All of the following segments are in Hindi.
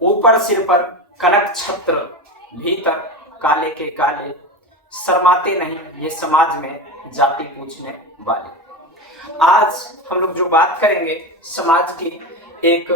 ऊपर सिर पर कनक छत्र, भीतर काले के काले, शर्माते नहीं ये समाज में जाति पूछने वाले। आज हम लोग जो बात करेंगे समाज की एक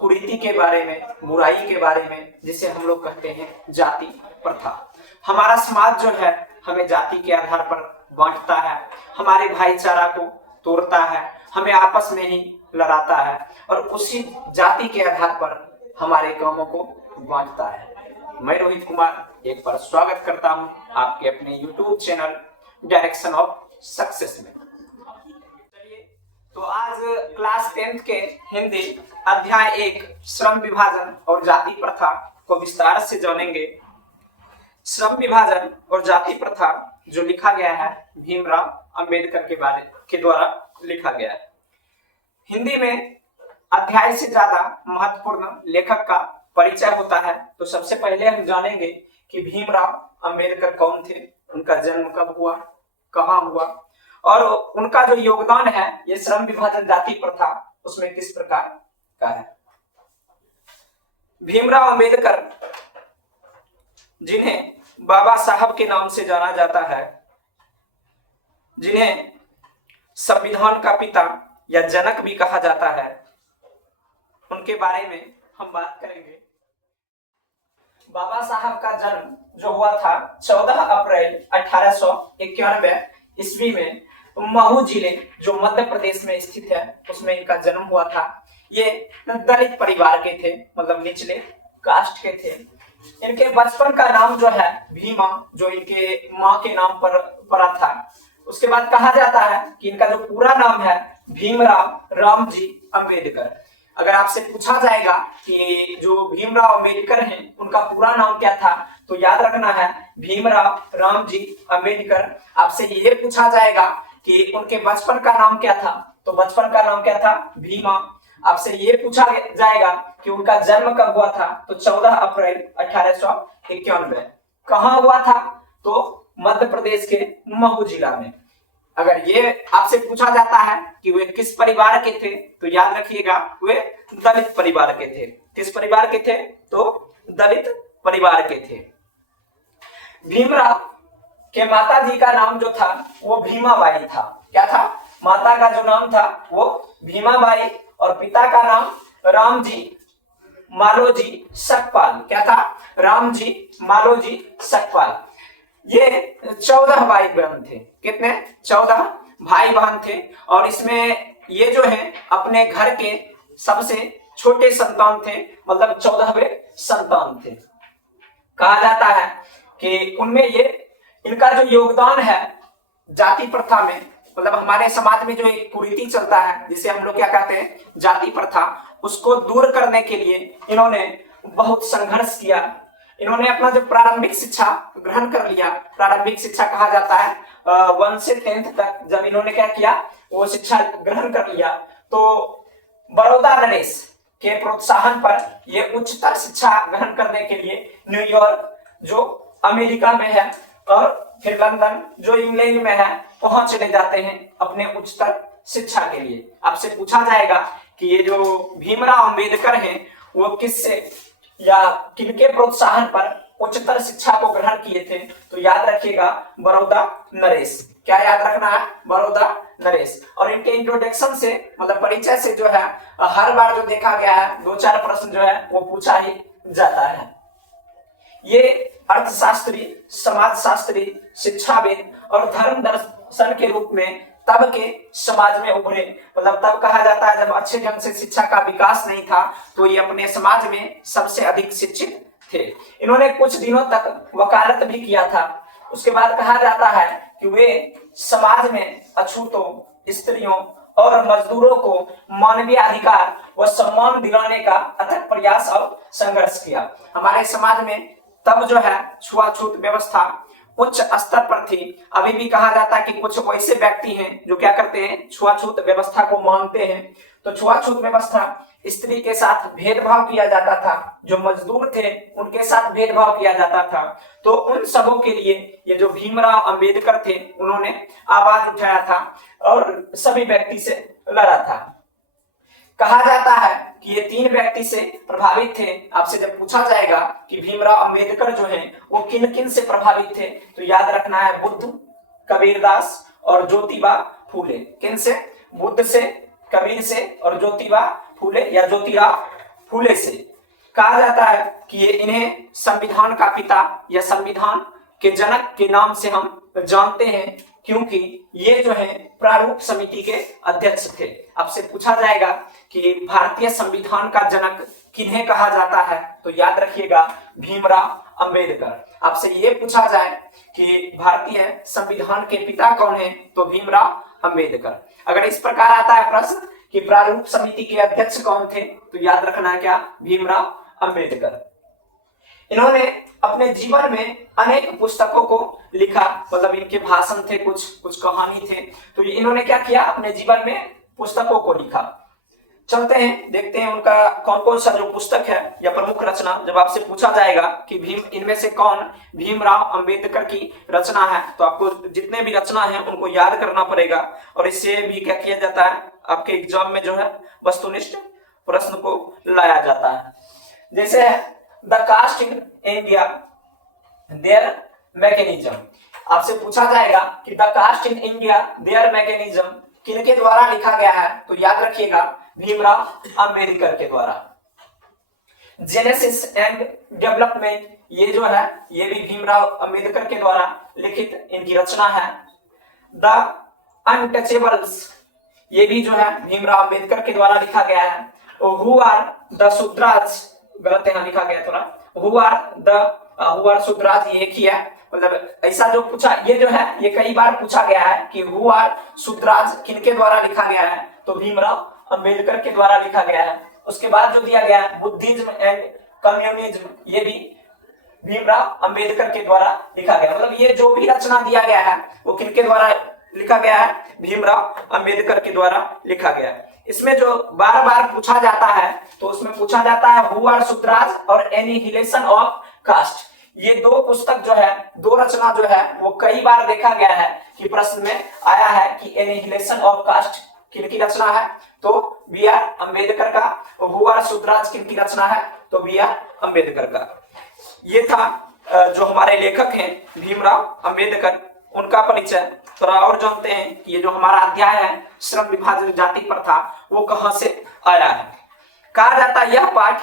कुरीति के बारे में, बुराई के बारे में, जिसे हम लोग कहते हैं जाति प्रथा। हमारा समाज जो है हमें जाति के आधार पर बांटता है, हमारे भाईचारा को तोड़ता है, हमें आपस में ही लड़ाता है और उसी जाति के आधार पर हमारे कामों को बांटता है। मैं रोहित कुमार एक बार स्वागत करता हूं आपके अपने YouTube channel direction of success में। तो आज क्लास 10th के हिंदी अध्याय 1 श्रम विभाजन और जाति प्रथा को विस्तार से जानेंगे। श्रम विभाजन और जाति प्रथा जो लिखा गया है भीमराव अंबेडकर के द्वारा लिखा गया है। हिंदी में अध्याय से ज्यादा महत्वपूर्ण लेखक का परिचय होता है। तो सबसे पहले हम जानेंगे कि भीमराव अंबेडकर कौन थे, उनका जन्म कब हुआ, कहाँ हुआ और उनका जो योगदान है ये श्रम विभाजन जाति प्रथा उसमें किस प्रकार का है। भीमराव अंबेडकर जिन्हें बाबा साहब के नाम से जाना जाता है, जिन्हें संविधान का पिता या जनक भी कहा जाता है, उनके बारे में हम बात करेंगे। बाबा साहब का जन्म जो हुआ था 14 अप्रैल 1891 ईस्वी में महू जिले जो मध्य प्रदेश में स्थित है उसमें इनका जन्म हुआ था। ये दलित परिवार के थे, मतलब निचले कास्ट के थे। इनके बचपन का नाम जो है भीमा, जो इनके माँ के नाम पर पड़ा था। उसके बाद कहा जाता है कि इनका जो पूरा नाम है भीमराव रामजी अंबेडकर। अगर आपसे पूछा जाएगा कि जो भीमराव अंबेडकर हैं उनका पूरा नाम क्या था, तो याद रखना है भीमराव रामजी अंबेडकर। आपसे ये पूछा जाएगा कि उनके बचपन का नाम क्या था, तो बचपन का नाम क्या था भीमा। आपसे ये पूछा जाएगा कि उनका जन्म कब हुआ था, तो 14 अप्रैल 1891। कहाँ हुआ था, तो मध्य प्रदेश के महू जिला में। अगर ये आपसे पूछा जाता है कि वे किस परिवार के थे, तो याद रखिएगा वे दलित परिवार के थे। किस परिवार के थे, तो दलित परिवार के थे। भीमराव के माता जी का नाम जो था वो भीमाबाई था। क्या था, माता का जो नाम था वो भीमाबाई और पिता का नाम रामजी मालोजी सकपाल। क्या था, रामजी मालोजी सकपाल। ये 14 भाई बहन थे। कितने, 14 भाई बहन थे। और इसमें ये जो है अपने घर के सबसे छोटे संतान थे, मतलब 14वें संतान थे। कहा जाता है कि उनमें ये इनका जो योगदान है जाति प्रथा में, मतलब हमारे समाज में जो एक कुरीति चलता है जिसे हम लोग क्या कहते हैं जाति प्रथा, उसको दूर करने के लिए इन्होंने बहुत संघर्ष किया। इन्होंने अपना जो प्रारंभिक शिक्षा ग्रहण कर लिया, प्रारंभिक शिक्षा कहा जाता है 1 से 10th तक जब इन्होंने क्या किया, वो शिक्षा ग्रहण कर लिया, तो बड़ौदा नरेश के प्रोत्साहन पर ये उच्चतर शिक्षा ग्रहण करने के लिए न्यूयॉर्क जो अमेरिका में है और फिर लंदन जो इंग्लैंड में है वहां चले जाते हैं अपने उच्चतर शिक्षा के लिए। आपसे पूछा जाएगा कि ये जो भीमराव अंबेडकर हैं वो किससे या किनके प्रोत्साहन पर उच्चतर शिक्षा को ग्रहण किए थे, तो याद रखिएगा बड़ौदा नरेश। क्या याद रखना है, बड़ौदा नरेश। और इनके इंट्रोडक्शन से, मतलब परिचय से जो है हर बार जो देखा गया है 2-4 प्रश्न जो है वो पूछा ही जाता है। ये अर्थशास्त्री, समाजशास्त्री, शिक्षाविद और धर्म दर्शन के रूप में तब के समाज में उभरे। मतलब तब कहा जाता है जब अच्छे ढंग से शिक्षा का विकास नहीं था, तो ये अपने समाज में सबसे अधिक शिक्षित थे। इन्होंने कुछ दिनों तक वकालत भी किया था। उसके बाद कहा जाता है कि वे समाज में अछूतों, स्त्रियों और मजदूरों को मानवीय अधिकार व सम्मान दिलाने का अथक प्रयास और संघर्ष किया। हमारे समाज में तब जो है छुआछूत व्यवस्था उच्च स्तर पर थी। अभी भी कहा जाता है कि कुछ ऐसे व्यक्ति हैं जो क्या करते हैं, छुआछूत व्यवस्था को मानते हैं। तो छुआछूत व्यवस्था, स्त्री के साथ भेदभाव किया जाता था, जो मजदूर थे उनके साथ भेदभाव किया जाता था। तो उन सबों के लिए ये जो भीमराव अंबेडकर थे उन्होंने आवाज उठाया था और सभी व्यक्ति से लड़ा था। कहा जाता है कि ये तीन व्यक्ति से प्रभावित थे। आपसे जब पूछा जाएगा कि भीमराव अंबेडकर जो है वो किन किन से प्रभावित थे, तो याद रखना है बुद्ध, कबीरदास और ज्योतिबा फूले। किन से? बुद्ध से, कबीर से और ज्योतिबा फूले या ज्योतिराव फूले से। कहा जाता है कि ये इन्हें संविधान का पिता या संविधान के जनक के नाम से हम जानते हैं, क्योंकि ये जो है प्रारूप समिति के अध्यक्ष थे। आपसे पूछा जाएगा कि भारतीय संविधान का जनक किन्हें कहा जाता है, तो याद रखिएगा भीमराव अंबेडकर। आपसे ये पूछा जाए कि भारतीय संविधान के पिता कौन है, तो भीमराव अंबेडकर। अगर इस प्रकार आता है प्रश्न कि प्रारूप समिति के अध्यक्ष कौन थे, तो याद रखना है क्या? भीमराव अंबेडकर। इन्होंने अपने जीवन में अनेक पुस्तकों को लिखा, मतलब इनके भाषण थे, कुछ कहानी थे, तो इन्होंने क्या किया? अपने जीवन में पुस्तकों को लिखा। चलते हैं, देखते हैं उनका कौन कौन सा जो पुस्तक है या प्रमुख रचना। जब आपसे पूछा जाएगा कि इनमें से कौन भीमराव अंबेडकर की रचना है, तो आपको जितने भी रचना है उनको याद करना पड़ेगा। और इससे भी क्या किया जाता है, आपके एग्जाम में जो है वस्तुनिष्ठ प्रश्न को लाया जाता है। जैसे the caste in India their mechanism. आपसे पूछा जाएगा कि the caste in India their mechanism किनके द्वारा लिखा गया है, तो याद रखिएगा भीमराव अंबेडकर के द्वारा। जेनेसिस एंड डेवलपमेंट, ये जो है ये भी भीमराव अंबेडकर के द्वारा लिखित इनकी रचना है। द अनटचेबल्स, ये भी जो है भीमराव अंबेडकर के द्वारा लिखा गया है। हु आर द शूद्राज, गलत यहाँ लिखा गया थोड़ा, हु आर शूद्राज, ये एक ही है। मतलब ऐसा जो पूछा, ये जो है ये कई बार पूछा गया है कि हु आर शूद्राज किनके द्वारा लिखा गया है, तो भीमराव अंबेडकर के द्वारा लिखा गया है। उसके बाद जो दिया गया है बुद्धिज्म एंड कम्युनिज्म, ये भी भीमराव अंबेडकर के द्वारा लिखा गया। मतलब ये जो भी रचना दिया गया है वो किनके द्वारा लिखा गया है? भीमराव अंबेडकर के द्वारा लिखा गया है। इसमें जो बार बार पूछा जाता है, तो उसमें पूछा जाता है हु आर शूद्राज और एनिहिलेशन ऑफ कास्ट। ये दो पुस्तक जो है, दो रचना जो है वो कई बार देखा गया है कि प्रश्न में आया है कि एनिहिलेशन ऑफ कास्ट किनकी रचना है, तो बी आर अंबेडकर का। हु आर शूद्राज किनकी रचना है, तो बी आर अंबेडकर का। ये था जो हमारे लेखक हैं भीमराव अंबेडकर, उनका परिचय। थोड़ा और जानते हैं कि ये जो हमारा अध्याय है श्रम विभाजन जाति प्रथा, वो कहां से आया है। कहा जाता है यह पाठ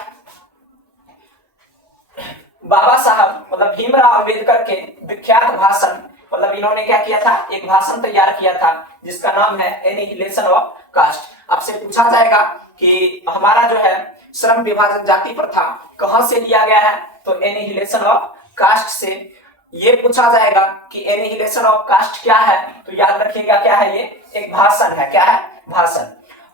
बाबा साहब मतलब भीमराव अंबेडकर के विख्यात भाषण, मतलब इन्होंने क्या किया था, एक भाषण तैयार किया था जिसका नाम है एनिहिलेशन ऑफ कास्ट। आपसे पूछा जाएगा कि हमारा जो है श्रम विभाजन जाति प्रथा कहां से लिया गया है, तो एनिहिलेशन ऑफ कास्ट से। ये पूछा जाएगा कि एनिहिलेशन ऑफ कास्ट क्या है, तो याद रखिएगा क्या है, ये एक भाषण है। क्या है? भाषण।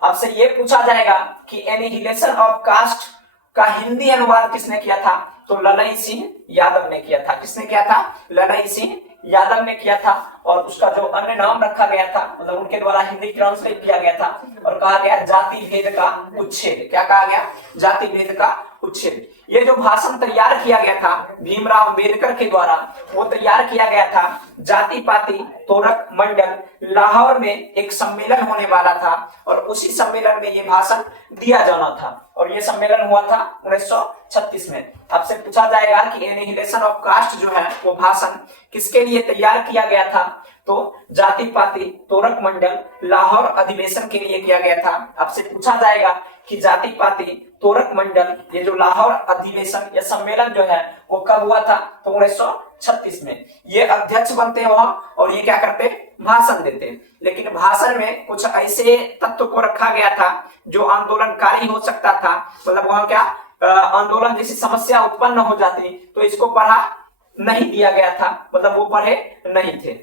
आपसे ये पूछा जाएगा कि एनिहिलेशन ऑफ कास्ट का हिंदी अनुवाद किसने किया था, तो ललई सिंह यादव ने किया था। किसने किया था? ललई सिंह यादव ने किया था। और उसका जो अन्य नाम रखा गया था, मतलब उनके द्वारा हिंदी ट्रांसलेट किया गया था और कहा गया जाति भेद का उच्छेद। क्या कहा गया? जाति भेद का उच्छेद। ये जो भाषण तैयार किया गया था भीमराव अंबेडकर के द्वारा, वो तैयार किया गया था जाति पाति तोरक मंडल लाहौर में एक सम्मेलन होने वाला था, और उसी सम्मेलन में ये भाषण दिया जाना था। और ये सम्मेलन हुआ था 1936 में। आपसे पूछा जाएगा कि एनिहिलेशन ऑफ कास्ट जो है वो भाषण किसके लिए तैयार किया गया था, तो जाति पाति तोरक मंडल लाहौर अधिवेशन के लिए किया गया था। आपसे पूछा जाएगा कि जाति पाति तोरक मंडल, ये जो लाहौर अधिवेशन या सम्मेलन जो है वो कब हुआ था, तो 1936 में। ये अध्यक्ष बनते हैं वहां और ये क्या करते, भाषण देते। लेकिन भाषण में कुछ ऐसे तत्व को रखा गया था जो आंदोलनकारी हो सकता था, मतलब वहां क्या आंदोलन जैसी समस्या उत्पन्न हो जाती, तो इसको पढ़ा नहीं दिया गया था, मतलब वो पढ़े नहीं थे।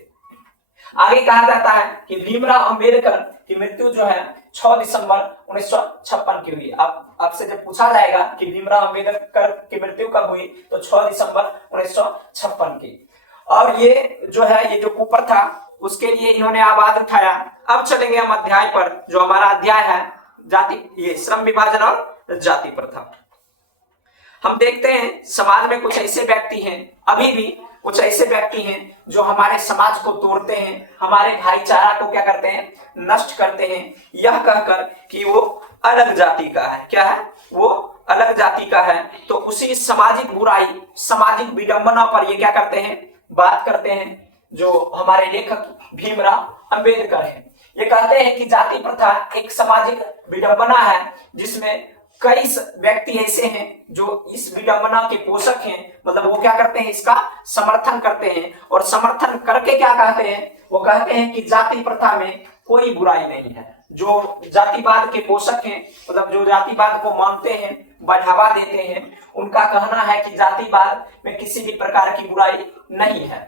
आगे कहा जाता है कि भीमराव अंबेडकर की मृत्यु जो है 6 दिसंबर 1956 की हुई। आपसे जब पूछा जाएगा कि भीमराव अंबेडकर की मृत्यु कब हुई, तो 6 दिसंबर 1956 की। और ये जो है ये जो कुपर था उसके लिए इन्होंने आवाज उठाया। अब चलेंगे हम अध्याय पर, जो हमारा अध्याय है जाति, ये श्रम विभाजन और जाति प्रथा। हम देखते हैं समाज में कुछ ऐसे व्यक्ति हैं, अभी भी कुछ ऐसे व्यक्ति हैं जो हमारे समाज को तोड़ते हैं, हमारे भाईचारा को क्या करते हैं, नष्ट करते हैं, यह कहकर कि वो अलग जाति का है। क्या है? वो अलग जाति का है। तो उसी सामाजिक बुराई, सामाजिक विडंबना पर ये क्या करते हैं? बात करते हैं। जो हमारे लेखक भीमराव अंबेडकर हैं, ये कहते हैं कि जाति प्रथा एक सामाजिक विडंबना है जिसमें कई व्यक्ति ऐसे हैं जो इस विडंबना के पोषक हैं। मतलब वो क्या करते हैं? इसका समर्थन करते हैं। और समर्थन करके क्या कहते हैं? वो कहते हैं कि जाति प्रथा में कोई बुराई नहीं है। जो जातिवाद के पोषक हैं, मतलब जो जातिवाद को मानते हैं, बढ़ावा देते हैं, उनका कहना है कि जातिवाद में किसी भी प्रकार की बुराई नहीं है।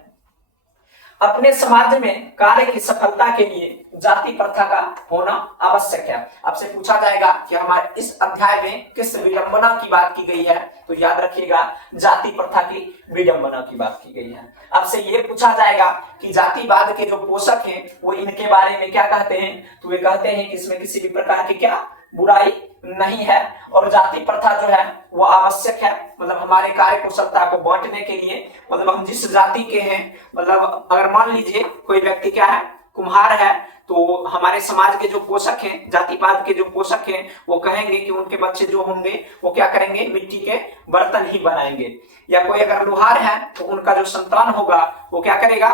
अपने समाज में कार्य की सफलता के लिए जाति प्रथा का होना आवश्यक है। आपसे पूछा जाएगा कि हमारे इस अध्याय में किस विडंबना की बात की गई है, तो याद रखिएगा जाति प्रथा की विडंबना की बात की गई है। आपसे ये पूछा जाएगा कि जातिवाद के जो पोषक हैं वो इनके बारे में क्या कहते हैं, तो वे कहते हैं कि इसमें किसी भी प्रकार की क्या बुराई नहीं है और जाति प्रथा जो है वो आवश्यक है। मतलब हमारे कार्य कुशलता को बांटने के लिए, मतलब हम जिस जाति के हैं, मतलब अगर मान लीजिए कोई व्यक्ति क्या है? कुम्हार है, तो हमारे समाज के जो पोषक हैं, जातिवाद के जो पोषक हैं, वो कहेंगे कि उनके बच्चे जो होंगे वो क्या करेंगे? मिट्टी के बर्तन ही बनाएंगे। या कोई अगर लोहार है तो उनका जो संतान होगा वो क्या करेगा?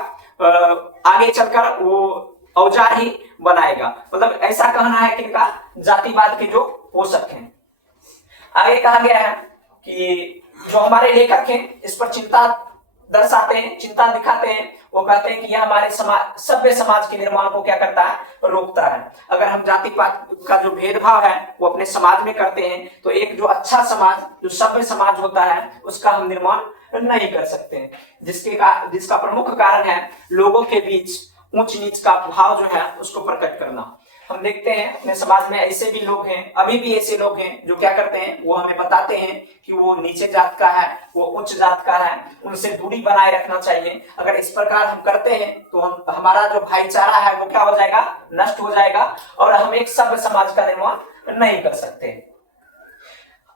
आगे चलकर वो औजार ही बनाएगा। मतलब ऐसा कहना है कि इनका जातिवाद के जो पोषक हैं। आगे कहा गया है कि जो हमारे लेखक हैं इस पर चिंता दर्शाते हैं, चिंता दिखाते हैं। वो कहते हैं कि यह हमारे समाज, सभ्य समाज के निर्माण को क्या करता है? रोकता है। अगर हम जातिवाद का जो भेदभाव है वो अपने समाज में करते हैं तो एक जो अच्छा समाज, जो सभ्य समाज होता है, उसका हम निर्माण नहीं कर सकते हैं। जिसका प्रमुख कारण है लोगों के बीच ऊंच नीच का भाव जो है उसको प्रकट करना। हम देखते हैं अपने समाज में ऐसे भी लोग हैं, अभी भी ऐसे लोग हैं जो क्या करते हैं? वो हमें बताते हैं कि वो नीचे जात का है, वो उच्च जात का है, उनसे दूरी बनाए रखना चाहिए। अगर इस प्रकार हम करते हैं तो हमारा जो भाईचारा है वो क्या हो जाएगा? नष्ट हो जाएगा और हम एक सभ्य समाज का निर्माण नहीं कर सकते।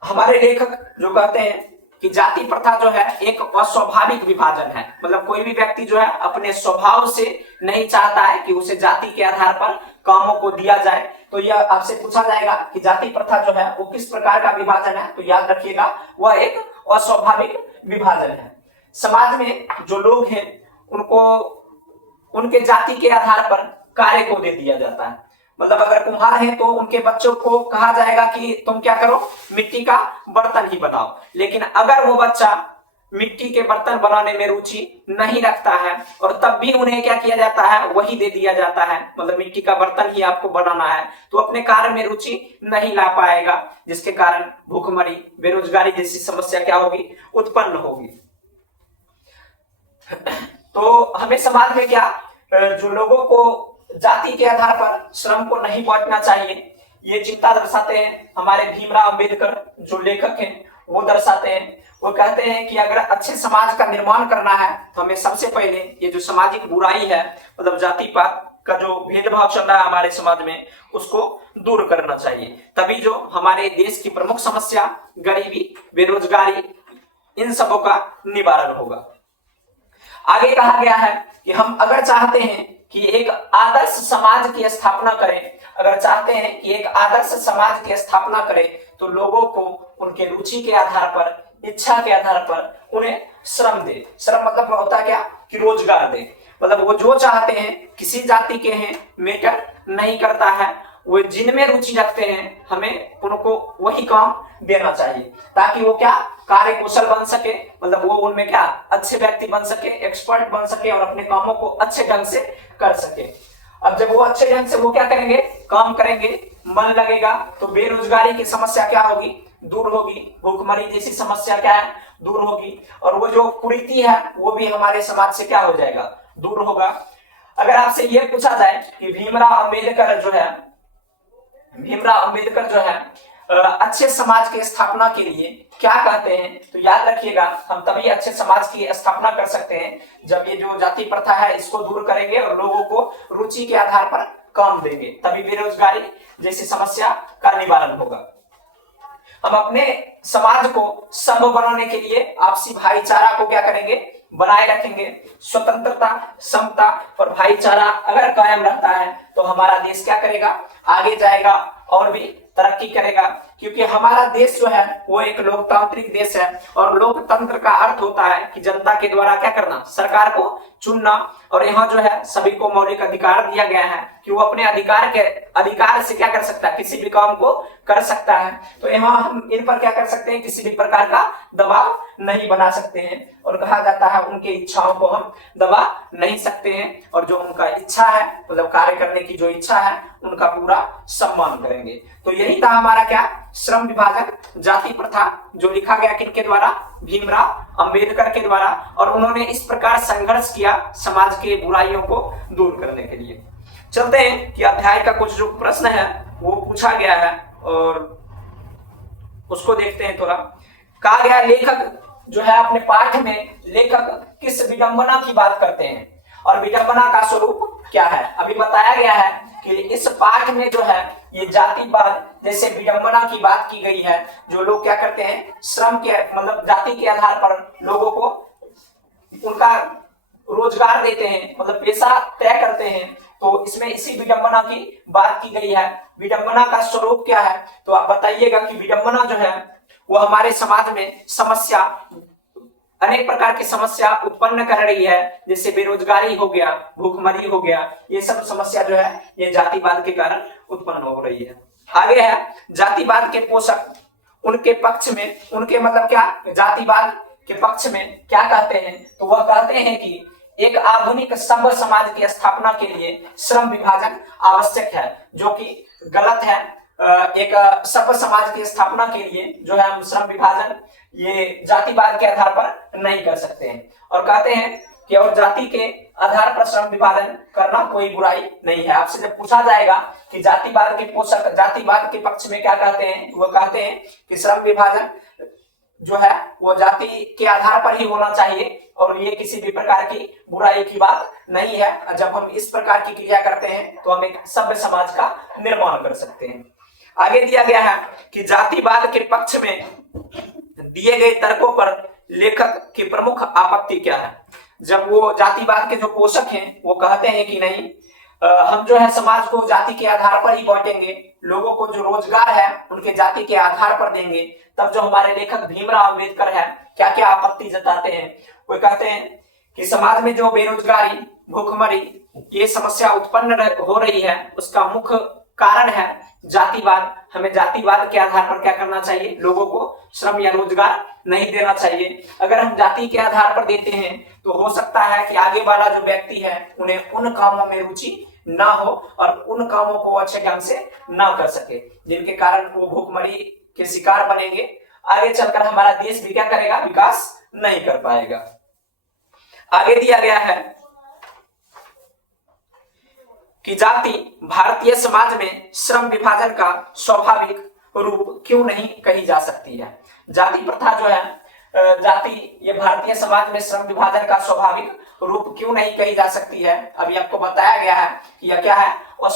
हमारे लेखक जो कहते हैं कि जाति प्रथा जो है एक अस्वाभाविक विभाजन है। मतलब कोई भी व्यक्ति जो है अपने स्वभाव से नहीं चाहता है कि उसे जाति के आधार पर कामों को दिया जाए। तो यह आपसे पूछा जाएगा कि जाति प्रथा जो है वो किस प्रकार का विभाजन है, तो याद रखिएगा वह एक अस्वाभाविक विभाजन है। समाज में जो लोग हैं उनको उनके जाति के आधार पर कार्य को दे दिया जाता है। मतलब अगर कुम्हार है तो उनके बच्चों को कहा जाएगा कि तुम क्या करो? मिट्टी का बर्तन ही बनाओ। लेकिन अगर वो बच्चा मिट्टी के बर्तन बनाने में रुचि नहीं रखता है और तब भी उन्हें क्या किया जाता है? वही दे दिया जाता है, मतलब मिट्टी का बर्तन ही आपको बनाना है, तो अपने कार्य में रुचि नहीं ला पाएगा, जिसके कारण भूखमरी, बेरोजगारी जैसी समस्या क्या होगी? उत्पन्न होगी। तो हमें समाज में क्या, जो लोगों को जाति के आधार पर श्रम को नहीं बांटना चाहिए, ये चिंता दर्शाते हैं हमारे भीमराव अंबेडकर जो लेखक हैं, वो दर्शाते हैं। वो कहते हैं कि अगर अच्छे समाज का निर्माण करना है तो हमें सबसे पहले ये जो सामाजिक बुराई है, मतलब जातिवाद का जो भेदभाव चल रहा है हमारे समाज में, उसको दूर करना चाहिए। तभी जो हमारे देश की प्रमुख समस्या गरीबी, बेरोजगारी, इन सबों का निवारण होगा। आगे कहा गया है कि हम अगर चाहते हैं कि एक आदर्श समाज की स्थापना करें, अगर चाहते हैं कि एक आदर्श समाज की स्थापना करें तो लोगों को उनके रुचि के आधार पर, इच्छा के आधार पर उन्हें श्रम दे। श्रम मतलब होता है क्या? कि रोजगार दे। मतलब वो जो चाहते हैं, किसी जाति के हैं मैटर नहीं करता है, वो जिनमें रुचि रखते हैं हमें उनको वही काम देना चाहिए ताकि वो क्या कार्य कुशल बन सके, मतलब वो उनमें क्या अच्छे व्यक्ति बन सके, एक्सपर्ट बन सके और अपने कामों को अच्छे ढंग से कर सके। अब जब वो अच्छे ढंग से वो क्या करेंगे? काम करेंगे, मन लगेगा, तो बेरोजगारी की समस्या क्या होगी? दूर होगी। भूखमरी जैसी समस्या क्या है? दूर होगी। और वो जो कुरीति है वो भी हमारे समाज से क्या हो जाएगा? दूर होगा। अगर आपसे ये पूछा जाए कि भीमराव अंबेडकर जो है अच्छे समाज की स्थापना के लिए क्या कहते हैं, तो याद रखिएगा हम तभी अच्छे समाज की स्थापना कर सकते हैं जब ये जो जाति प्रथा है इसको दूर करेंगे और लोगों को रुचि के आधार पर काम देंगे, तभी बेरोजगारी जैसी समस्या का निवारण होगा। हम अपने समाज को सभ्य बनाने के लिए आपसी भाईचारा को क्या करेंगे? बनाए रखेंगे, स्वतंत्रता, समता और भाईचारा अगर कायम रहता है तो हमारा देश क्या करेगा, आगे जाएगा और भी तरक्की करेगा। क्योंकि हमारा देश जो है वो एक लोकतांत्रिक देश है और लोकतंत्र का अर्थ होता है कि जनता के द्वारा क्या करना, सरकार को चुनना। और यहाँ जो है सभी को मौलिक अधिकार दिया गया है कि वो अपने अधिकार से क्या कर सकता है, किसी भी काम को कर सकता है। तो यहाँ हम इन पर क्या कर सकते हैं, किसी भी प्रकार का दबाव नहीं बना सकते हैं। और कहा जाता है उनकी इच्छाओं को हम दबा नहीं सकते हैं और जो उनका इच्छा है, मतलब कार्य करने की जो इच्छा है, उनका पूरा सम्मान करेंगे। तो यही था हमारा क्या, श्रम विभाजन, जाति प्रथा, जो लिखा गया किनके द्वारा, भीमराव अंबेडकर के द्वारा। और उन्होंने इस प्रकार संघर्ष किया समाज के बुराइयों को दूर करने के लिए। चलते हैं कि अध्याय का कुछ जो प्रश्न है वो पूछा गया है और उसको देखते हैं थोड़ा। कहा गया लेखक जो है अपने पाठ में लेखक किस विडंबना की बात करते हैं और विडंबना का स्वरूप क्या है। अभी बताया गया है कि इस पाठ में जो है ये जातिवाद जैसे विडंबना की बात की गई है। जो लोग क्या करते हैं, श्रम के मतलब जाति के आधार पर लोगों को उनका रोजगार देते हैं, मतलब पेशा तय करते हैं। तो इसमें इसी विडंबना की बात की गई है। विडंबना का स्वरूप क्या है, तो आप बताइएगा कि विडंबना जो है वो हमारे समाज में समस्या, अनेक प्रकार की समस्या उत्पन्न कर रही है। जैसे बेरोजगारी हो गया, भूखमरी हो गया, ये सब समस्या जो है ये जातिवाद के कारण उत्पन्न हो रही है। आगे है जातिवाद के पोषक, उनके पक्ष में, उनके मतलब क्या, जातिवाद के पक्ष में क्या कहते हैं, तो वह कहते हैं कि एक आधुनिक सभ्य समाज की स्थापना के लिए श्रम विभाजन आवश्यक है, जो कि गलत है। एक सभ्य समाज की स्थापना के लिए जो है हम श्रम विभाजन ये जातिवाद के आधार पर नहीं कर सकते हैं। और कहते हैं कि और जाति के आधार पर श्रम विभाजन करना कोई बुराई नहीं है। आपसे जब पूछा जाएगा कि जातिवाद के पोषक जातिवाद के पक्ष में क्या कहते हैं, वो कहते हैं कि श्रम विभाजन जो है वो जाति के आधार पर ही होना चाहिए और ये किसी भी प्रकार की बुराई की बात नहीं है। जब हम इस प्रकार की क्रिया करते हैं तो हम एक सभ्य समाज का निर्माण कर सकते हैं। आगे दिया गया है कि जातिवाद के पक्ष में दिए गए तर्कों पर लेखक की प्रमुख आपत्ति क्या है। जब वो जातिवाद के जो पोषक हैं वो कहते हैं कि नहीं, हम जो है समाज को जाति के आधार पर ही बांटेंगे, लोगों को जो रोजगार है उनके जाति के आधार पर देंगे, तब जो हमारे लेखक भीमराव अंबेडकर है क्या क्या आपत्ति जताते हैं। वो कहते हैं कि समाज में जो बेरोजगारी, भूखमरी ये समस्या उत्पन्न हो रही है उसका मुख्य कारण है जातिवाद। हमें जातिवाद के आधार पर क्या करना चाहिए, लोगों को श्रम या रोजगार नहीं देना चाहिए। अगर हम जाति के आधार पर देते हैं तो हो सकता है कि आगे वाला जो व्यक्ति है उन्हें उन कामों में रुचि ना हो और उन कामों को अच्छे ढंग से ना कर सके, जिनके कारण वो भूखमरी के शिकार बनेंगे। आगे चलकर हमारा देश भी क्या करेगा, विकास नहीं कर पाएगा। आगे दिया गया है कि जाति भारतीय समाज में श्रम विभाजन का स्वाभाविक रूप क्यों नहीं कही जा सकती है। जाति प्रथा जो है, जाति ये भारतीय समाज में श्रम विभाजन का स्वाभाविक रूप क्यों नहीं कही जा सकती है। अभी आपको बताया गया है कि यह क्या है, वह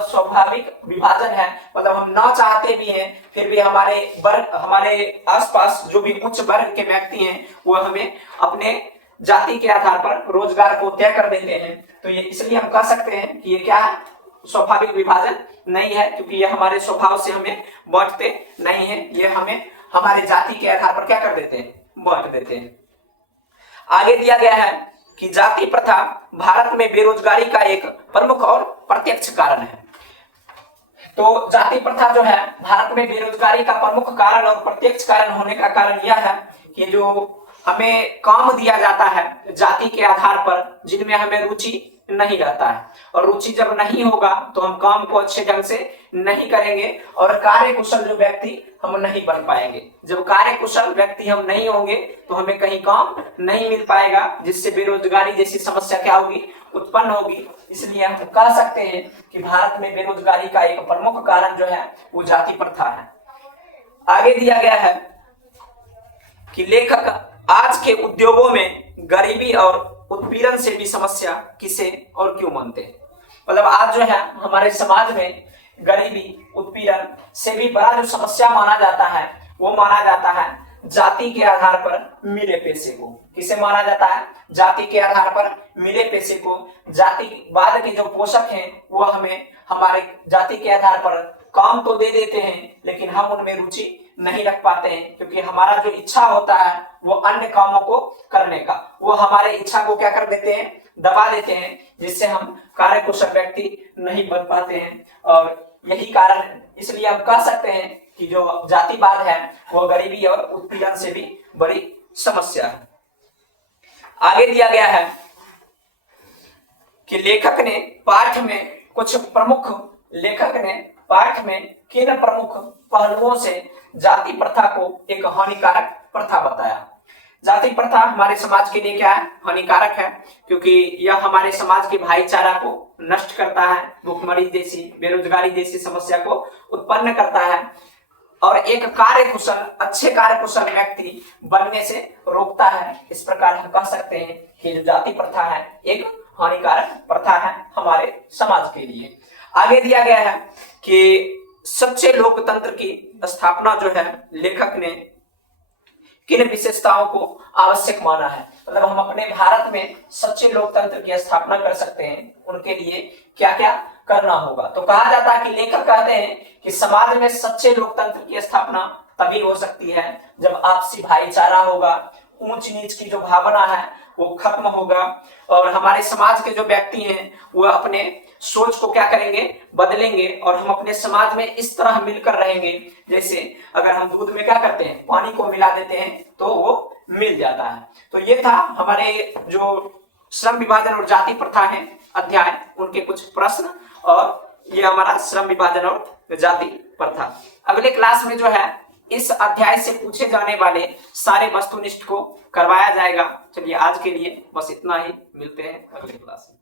स्वाभाविक विभाजन है। मतलब हम ना चाहते भी हैं फिर भी हमारे वर्ग, हमारे आसपास जो भी उच्च वर्ग के व्यक्ति हैं वो हमें अपने जाति के आधार पर रोजगार को तय कर देते हैं। तो ये इसलिए हम कह सकते हैं कि ये क्या है, स्वाभाविक विभाजन नहीं है, क्योंकि ये हमारे स्वभाव से हमें बांटते नहीं है, ये हमें हमारे जाति के आधार पर क्या कर देते हैं, बांट देते हैं। आगे दिया गया है कि जाति प्रथा भारत में बेरोजगारी का एक प्रमुख और प्रत्यक्ष कारण है। तो जाति प्रथा जो है भारत में बेरोजगारी का प्रमुख कारण और प्रत्यक्ष कारण होने का कारण यह है कि जो हमें काम दिया जाता है जाति के आधार पर, जिनमें हमें रुचि नहीं रहता है, और रुचि जब नहीं होगा तो हम काम को अच्छे ढंग से नहीं करेंगे और कार्य कुशल जो व्यक्ति हम नहीं बन पाएंगे। जब कार्य कुशल व्यक्ति हम नहीं होंगे तो हमें कहीं काम नहीं मिल पाएगा, जिससे बेरोजगारी जैसी समस्या क्या होगी, उत्पन्न होगी। इसलिए हम कह सकते हैं कि भारत में बेरोजगारी का एक प्रमुख कारण जो है वो जाति प्रथा है। आगे दिया गया है कि लेखक आज के उद्योगों में गरीबी और उत्पीड़न से भी समस्या किसे और क्यों मानते हैं। मतलब आज जो है हमारे समाज में गरीबी, उत्पीड़न से भी बड़ा जो समस्या माना जाता है वो माना जाता है जाति के आधार पर मिले पेशे को। किसे माना जाता है? जाति के आधार पर मिले पेशे को। जातिवाद के जो पोषक हैं वो हमें हमारे जाति के आधार पर काम तो दे देते हैं, लेकिन हम उनमें रुचि नहीं रख पाते हैं, क्योंकि हमारा जो इच्छा होता है वो अन्य कामों को करने का, वो हमारे इच्छा को क्या कर देते हैं? दबा देते हैं, जिससे हम कार्यकुशल व्यक्ति नहीं बन पाते हैं। और यही कारण है, इसलिए हम कह सकते हैं कि जो जातिवाद है वो गरीबी और उत्पीड़न से भी बड़ी समस्या है। आगे दिया गया है कि लेखक ने पाठ में किन प्रमुख पहलुओं से जाति प्रथा को एक हानिकारक प्रथा बताया। जाति प्रथा हमारे समाज के लिए क्या है? हानिकारक है, क्योंकि यह हमारे समाज के भाईचारा को नष्ट करता है, भुखमरी जैसी, बेरोजगारी जैसी समस्या को उत्पन्न करता है और एक अच्छे कार्यकुशल व्यक्ति बनने से रोकता है। इस प्रकार हम कह सकते हैं कि जो जाति प्रथा है एक हानिकारक प्रथा है हमारे समाज के लिए। आगे दिया गया है कि सच्चे लोकतंत्र की स्थापना जो है लेखक ने किन विशेषताओं को आवश्यक माना है। मतलब हम अपने भारत में सच्चे लोकतंत्र की स्थापना कर सकते हैं, उनके लिए क्या क्या करना होगा। तो कहा जाता है कि लेखक कहते हैं कि समाज में सच्चे लोकतंत्र की स्थापना तभी हो सकती है जब आपसी भाईचारा होगा, ऊंच नीच की जो भावना है वो खत्म होगा और हमारे समाज के जो व्यक्ति हैं वो अपने सोच को क्या करेंगे? बदलेंगे और हम अपने समाज में इस तरह मिलकर रहेंगे जैसे अगर हम दूध में क्या करते हैं? पानी को मिला देते हैं तो वो मिल जाता है। तो ये था हमारे जो श्रम विभाजन और जाति प्रथा है अध्याय, उनके कुछ प्रश्न, और ये हमारा श्रम विभाजन और जाति प्रथा। अगले क्लास में जो है इस अध्याय से पूछे जाने वाले सारे वस्तुनिष्ठ को करवाया जाएगा। चलिए आज के लिए बस इतना ही, मिलते हैं अगले क्लास में।